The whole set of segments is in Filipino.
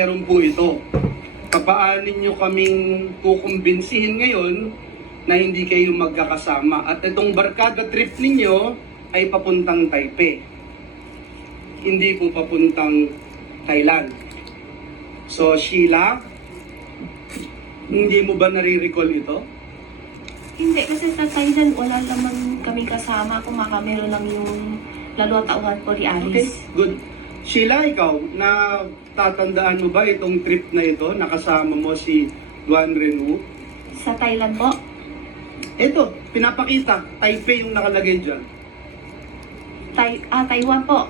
Meron po ito. Papaano nyo kaming kukumbinsihin ngayon na hindi kayo magkakasama? At itong barkada trip ninyo ay papuntang Taipei. Hindi po papuntang Thailand. So, Sheila, hindi mo ba nare-recall ito? Hindi, kasi sa Thailand wala naman kami kasama. Meron lang yung lalo tauhan ko ni Okay, Alice. good. Sheila, ikaw, natatandaan mo ba itong trip na ito? Nakasama mo si Duan Renwu? Sa Thailand po, Ito, pinapakita. Taipei yung nakalagay dyan. Taiwan po.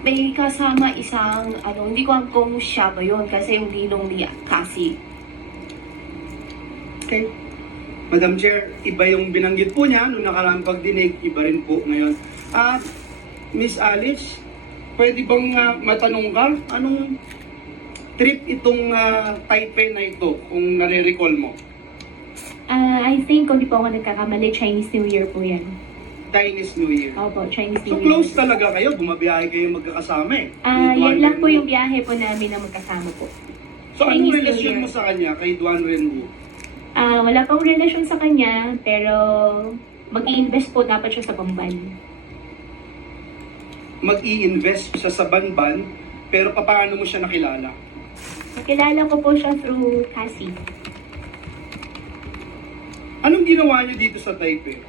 May kasama isang, hindi ko alam kung siya ba yun kasi yung ninong ni Cassie. Okay. Madam Chair, iba yung binanggit po niya noong nakaraang pagdinig, iba rin po ngayon. At Miss Alice, pwede bang matanong ka, anong trip itong Taipei na ito, kung nare-recall mo? I think, kung di po ako nagkakamali, Chinese New Year po yan. Chinese New Year. Opo, Chinese New So Year. close talaga kayo, bumabiyahe kayo magkakasama eh. Ni Duan Yan lang po Renwu. yung biyahe po namin na magkasama po. So anong Chinese New relasyon Year. mo sa kanya, kay Duan Renwu? Wala pang relasyon sa kanya, pero mag-i-invest po dapat siya sa Bamban. Mag-i-invest siya sa Banban, pero paano mo siya nakilala? Nakilala ko po siya through Cassie. Anong ginawa niyo dito sa Taipei?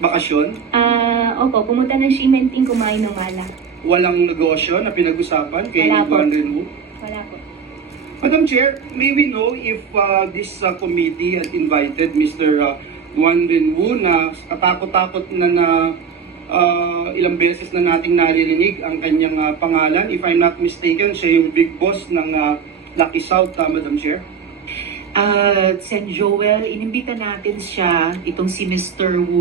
Bakasyon? Opo, pumunta ng Shimenting kumain ng mala. Walang negosyo na pinag-usapan kay Wala po. Duan Renwu? Wala po. Madam Chair, may we know if this committee had invited Mr. Duan Renwu na katakot-takot na ilang beses na nating naririnig ang kanyang pangalan. If I'm not mistaken, siya yung big boss ng Lucky South, Madam Chair. Sen Joel, inimbita natin siya, itong si Mr. Wu